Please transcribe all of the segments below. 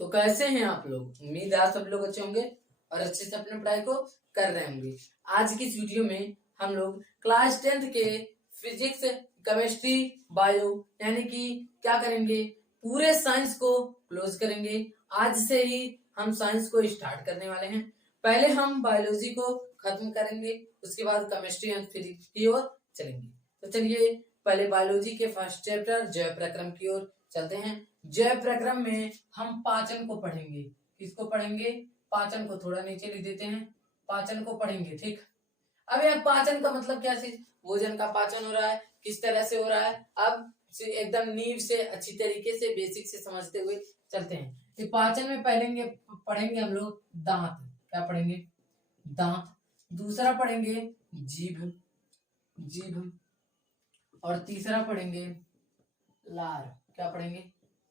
तो कैसे हैं आप लोग? उम्मीद है आप सब लोग अच्छे होंगे और अच्छे से अपने पढ़ाई को कर रहे होंगे। आज की इस वीडियो में हम लोग क्लास 10th के फिजिक्स, केमिस्ट्री, बायो यानी कि क्या करेंगे, पूरे साइंस को क्लोज करेंगे। आज से ही हम साइंस को स्टार्ट करने वाले हैं। पहले हम बायोलॉजी को खत्म करेंगे, उसके बाद केमिस्ट्री एंड फिजिक्स की ओर चलेंगे। तो चलिए पहले बायोलॉजी के फर्स्ट चैप्टर जैव प्रक्रम की ओर चलते हैं। जैव प्रक्रम में हम पाचन को पढ़ेंगे। किसको पढ़ेंगे? पाचन को। थोड़ा नीचे लिख देते हैं, पाचन को पढ़ेंगे। ठीक, अब यह पाचन का मतलब क्या चीज? भोजन का पाचन हो रहा है, किस तरह से हो रहा है, अब एकदम नींव से अच्छी तरीके से बेसिक से समझते हुए चलते हैं। कि पाचन में पढ़ेंगे हम लोग दांत। क्या पढ़ेंगे? दांत। दूसरा पढ़ेंगे जीभ, जीभ। और तीसरा पढ़ेंगे लार। क्या पढ़ेंगे?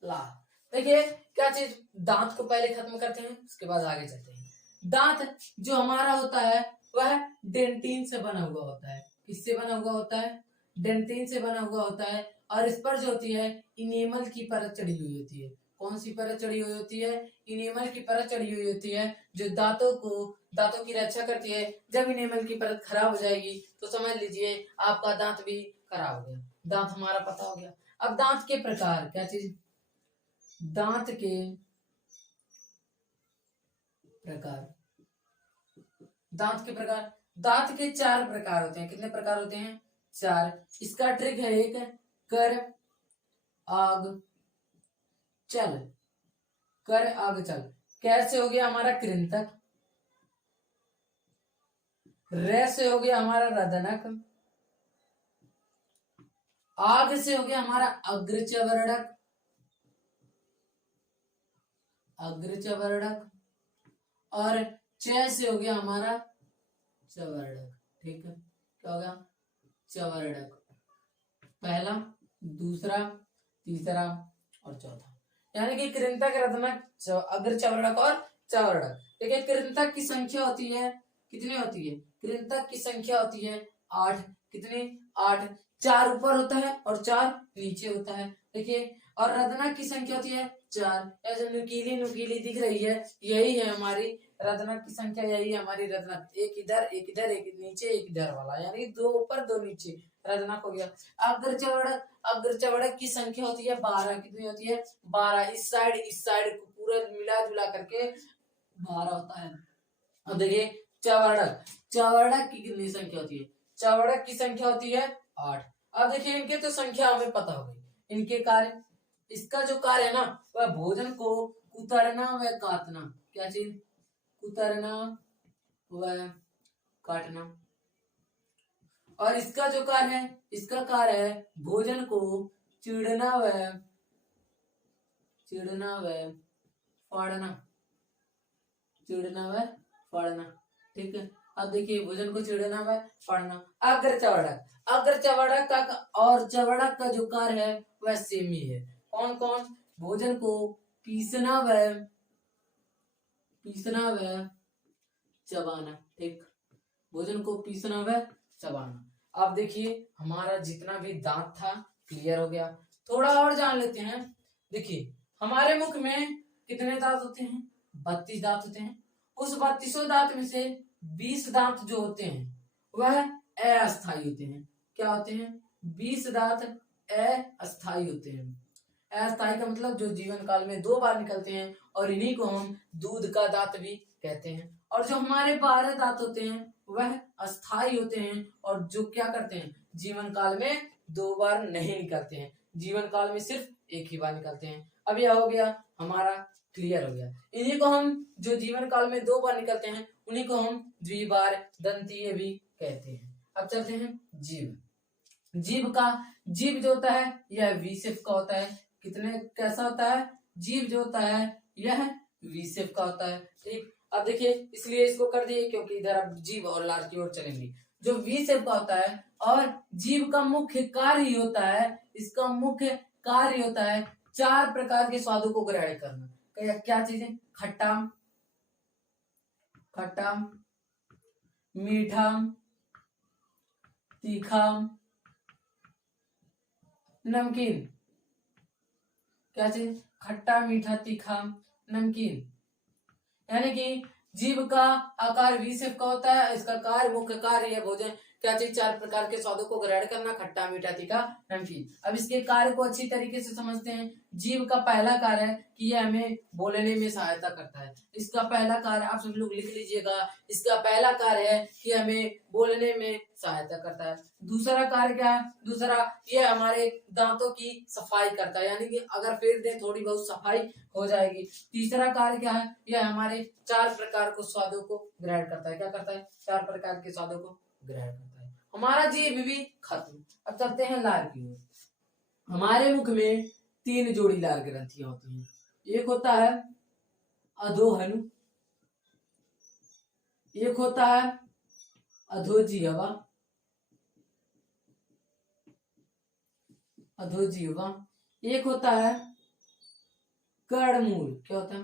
लार। देखिए क्या चीज, दांत को पहले खत्म करते हैं, उसके बाद आगे चलते हैं। दांत जो हमारा होता है वह डेंटिन से बना हुआ होता है। किससे बना हुआ होता है? डेंटिन से बना हुआ होता है। और इस पर जो होती है इनेमल की परत चढ़ी हुई होती है। कौन सी परत चढ़ी हुई होती है? इनेमल की परत चढ़ी हुई होती है, जो दांतों की रक्षा करती है। जब इनेमल की परत खराब हो जाएगी तो समझ लीजिए आपका दांत भी खराब हो गया। दांत हमारा पता हो गया। अब दांत के प्रकार, क्या चीज? दांत के प्रकार। दांत के प्रकार, दांत के 4 प्रकार होते हैं। कितने प्रकार होते हैं? 4। इसका ट्रिक है एक, कर आग चल। कर आग चल। कैसे हो गया हमारा कृंतक, रे से हो गया हमारा रदनक, आग से हो गया हमारा अग्रचवर्णक, अग्रचवर्णक। और च से हो गया हमारा चवर्णक। ठीक है, क्या हो गया? चवर्णक। पहला, दूसरा, तीसरा और चौथा। यानी कि कृंतक, रत्नक, अग्रचवर्णक और चवर्णक। देखिए कृंतक की संख्या होती है, कितनी होती है? कृंतक की संख्या होती है 8। कितनी? 8। 4 ऊपर होता है और 4 नीचे होता है। देखिए, और रत्नक की संख्या होती है 4। ऐसे नुकीली नुकीली दिख रही है, यही है हमारी रत्नक की संख्या। यही है हमारी रत्नक। एक इधर, एक इधर, एक नीचे, एक इधर वाला, यानी 2 ऊपर 2 नीचे, रत्नक हो गया। अग्रचवर्णक, अग्रचवर्णक की संख्या होती है 12। कितनी होती है? 12। इस साइड को पूरा मिला जुला करके 12 होता है। अब देखिए चवर्णक, चवर्णक की कितनी संख्या होती है? चवर्णक की संख्या होती है 8। अब देखिए इनके तो संख्या हमें पता हो गई। इनके कार्य, इसका जो कार्य है ना, वह भोजन को कुतरना व काटना। क्या चीज? कुतरना व काटना। और इसका जो कार्य है, इसका कार्य है भोजन को चिड़ना व फाड़ना, चिड़ना व फाड़ना। ठीक है, अब देखिए भोजन को चिड़ना व फाड़ना। अग्रचवर्णक, अग्रचवर्णक का और चवर्णक का जो कार्य है वह सेम ही है। कौन कौन? भोजन को पीसना व चबाना। ठीक, भोजन को पीसना व चबाना। अब देखिए हमारा जितना भी दांत था क्लियर हो गया। थोड़ा और जान लेते हैं। देखिए हमारे मुख में कितने दांत होते हैं? 32 दांत होते हैं। उस 32 दांत में से 20 दांत जो होते हैं वह अस्थायी होते हैं। क्या होते हैं? 20 दांत अस्थायी होते हैं। अस्थायी का मतलब जो जीवन काल में 2 बार निकलते हैं, और इन्हीं को हम दूध का दांत भी कहते हैं। और जो हमारे 12 दांत होते हैं वह अस्थायी होते हैं, और जो क्या करते हैं, जीवन काल में 2 बार नहीं निकलते हैं, जीवन काल में सिर्फ एक ही बार निकलते हैं। अब यह हो गया हमारा, क्लियर हो गया। इन्हीं को हम, जो जीवन काल में 2 बार निकलते हैं, उन्हीं को हम द्विबार दंतीय भी कहते हैं। अब चलते हैं जीव। जीव जो होता है यह वी शेप का होता है। कितने, कैसा होता है? जीव जो होता है यह वी शेप का होता है। ठीक, अब देखिए इसलिए इसको कर दिए क्योंकि इधर अब जीव और लार की ओर चलेंगे। जो वी शेप का होता है, और जीव का मुख्य कार्य ही होता है, इसका मुख्य कार्य होता है 4 प्रकार के स्वादों को ग्रहण करना। क्या चीजें? खट्टा, मीठा, तीखा, नमकीन। क्या चीज? खट्टा, मीठा, तीखा, नमकीन। यानी कि जीभ का आकार वी शेप का होता है। इसका कार्य, मुख्य कार्य है भोजन क्या चीज, 4 प्रकार के स्वादों को ग्रहण करना, खट्टा, मीठा, तीखा, नमकीन। अब इसके कार्य को अच्छी तरीके से समझते हैं। जीभ का पहला कार्य है कि यह हमें बोलने में सहायता करता है। इसका पहला कार्य आप सब लोग लिख लीजिएगा। इसका पहला कार्य है कि हमें बोलने में सहायता करता है। दूसरा कार्य क्या है? दूसरा, यह हमारे दांतों की सफाई करता है, यानी कि अगर फेर दें थोड़ी बहुत सफाई हो जाएगी। तीसरा कार्य क्या है? यह हमारे 4 प्रकार को स्वादों को ग्रहण करता है। क्या करता है? 4 प्रकार के स्वादों को ग्रहण करता है। हमारा जीभ भी खत्म। अब चलते हैं लार की ओर। हमारे मुख में 3 जोड़ी लार ग्रंथियां होती हैं। एक होता है अधोहनु, एक होता है अधोजिह्वा, एक होता है कर्णमूल। क्या होता है?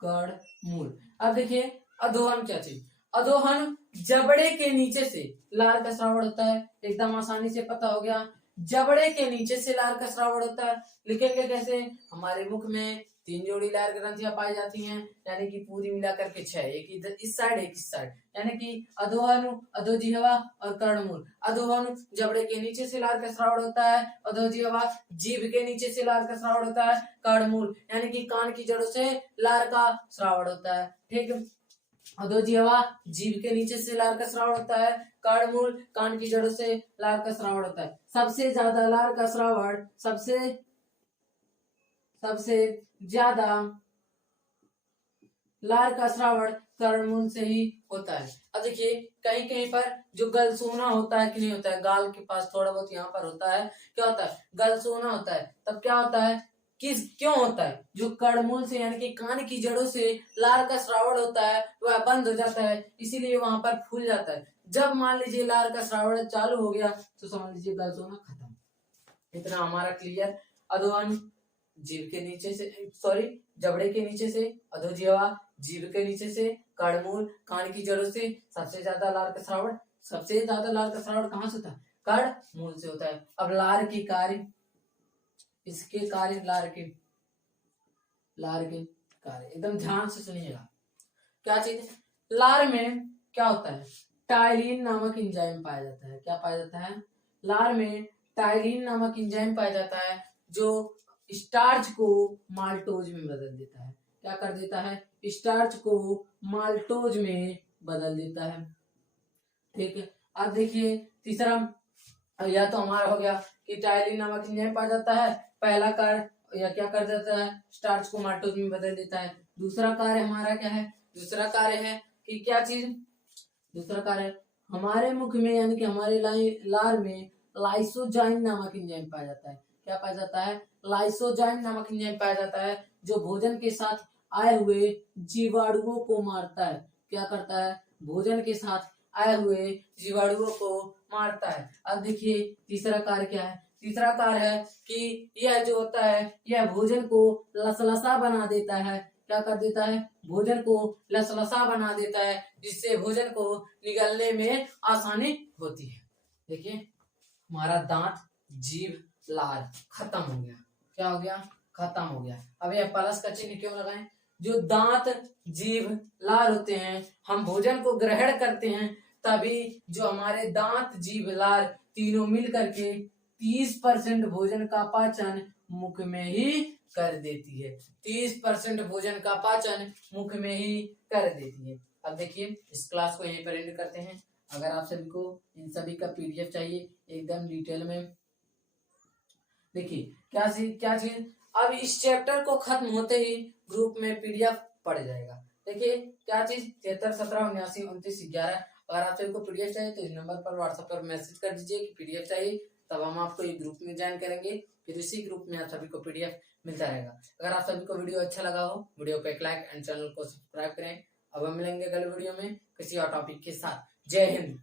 कर्णमूल। अब देखिए अधोहन क्या चीज? अधोहन जबड़े के नीचे से लार का श्रावण होता है। एकदम आसानी से पता हो गया, जबड़े के नीचे से लार का श्रावण होता है। लिखेंगे कैसे? हमारे मुख में 3 जोड़ी लार ग्रंथियां पाई जाती हैं, यानी कि पूरी मिलाकर के 6, एक इधर इस साइड एक इस साइड, यानी कि अधोहनु, अधोजिह्वा और कर्णमूल। अधोहनु जबड़े के नीचे से लार का श्रावण होता है, अधोजिह्वा जीभ के नीचे से लार का श्रावण होता है, कर्णमूल यानी कि कान की जड़ों से लार का श्रावण होता है। ठीक है, अधोजिह्वा जीभ के नीचे से लार का श्रावण होता है, कर्णमूल कान की जड़ों से लार का श्रावण होता है। सबसे ज्यादा लार का श्रावण, सबसे ज्यादा लार का श्रावण कर्णमूल से ही होता है। अब देखिए कहीं कहीं पर जो गलसूना होता है कि नहीं होता है, गाल के पास थोड़ा बहुत यहाँ पर होता है, क्या होता है? गलसूना होता है। तब क्या होता है? क्यों होता है? जो कर्णमूल से यानी कि कान की जड़ों से लार का श्रावण होता है वह बंद हो जाता है, इसीलिए वहां पर फूल जाता है। जब मान लीजिए लार का श्रावण चालू हो गया तो समझ लीजिए गलसूना खत्म। इतना हमारा क्लियर। अधोहन जीभ के नीचे से, सॉरी जबड़े के नीचे से, अधोजिह्वा जीभ के नीचे से, कर्णमूल कान की जड़ों से सबसे ज्यादा लार का श्रावण कहाँ से होता है? कर्णमूल से होता है। अब लार के कार्य, इसके कार्य, लार के कार्य एकदम ध्यान से सुनिएगा। क्या चीज? लार में क्या होता है? टाइलिन नामक एंजाइम पाया जाता है। क्या पाया जाता है? लार में टाइलिन नामक एंजाइम पाया जाता है जो स्टार्च को माल्टोज में बदल देता है। क्या कर देता है? स्टार्च को माल्टोज में बदल देता है। ठीक है, अब देखिए तीसरा, या तो हमारा हो गया कि टाइलिन नामक एंजाइम पाया जाता है। पहला कार्य या क्या कर देता है? स्टार्च को माल्टोज में बदल देता है। दूसरा कार्य हमारा क्या है? दूसरा कार्य है कि क्या चीज? दूसरा कार्य हमारे मुख में यानी कि हमारे लार में लाइसोजाइम नामक एंजाइम पाया जाता है। क्या पाया जाता है? लाइसोजाइम नामक एंजाइम पाया जाता है जो भोजन के साथ आए हुए जीवाणुओं को मारता है। क्या करता है? भोजन के साथ आए हुए जीवाणुओं को मारता है। अब देखिए तीसरा कार्य क्या है? तीसरा कार्य है कि यह जो होता है यह भोजन को लसलसा बना देता है। क्या कर देता है? भोजन को लसलसा बना देता है, जिससे भोजन को निगलने में आसानी होती है। देखिए हमारा दांत, जीभ, लार खत्म हो गया। क्या हो गया? खत्म हो गया। अब यह प्लस का चिन्ह क्यों लगाएं? जो दांत, जीभ, लार होते हैं, हम भोजन को ग्रहण करते हैं तभी जो हमारे दांत, जीभ, लार तीनों मिल करके 30% भोजन का पाचन मुख में ही कर देती है। 30% भोजन का पाचन मुख में ही कर देती है। अब देखिए इस क्लास को यहीं पर एंड करते हैं। अगर आप सभी को इन सभी का पीडीएफ चाहिए एकदम डिटेल में, देखिए क्या चीज, अब इस चैप्टर को खत्म होते ही ग्रुप में पीडीएफ पड़ जाएगा। देखिए क्या चीज, 73 17 79 29 11। अगर आप सभी को पीडीएफ चाहिए तो इस नंबर पर व्हाट्सएप पर मैसेज कर दीजिए कि पीडीएफ चाहिए, तब हम आपको एक ग्रुप में ज्वाइन करेंगे। फिर इसी ग्रुप में आप सभी को पीडीएफ मिलता रहेगा। अगर आप सभी को वीडियो अच्छा लगा हो, वीडियो को एक लाइक एंड चैनल को सब्सक्राइब करें। अब हम मिलेंगे अगले वीडियो में किसी और टॉपिक के साथ। जय हिंद।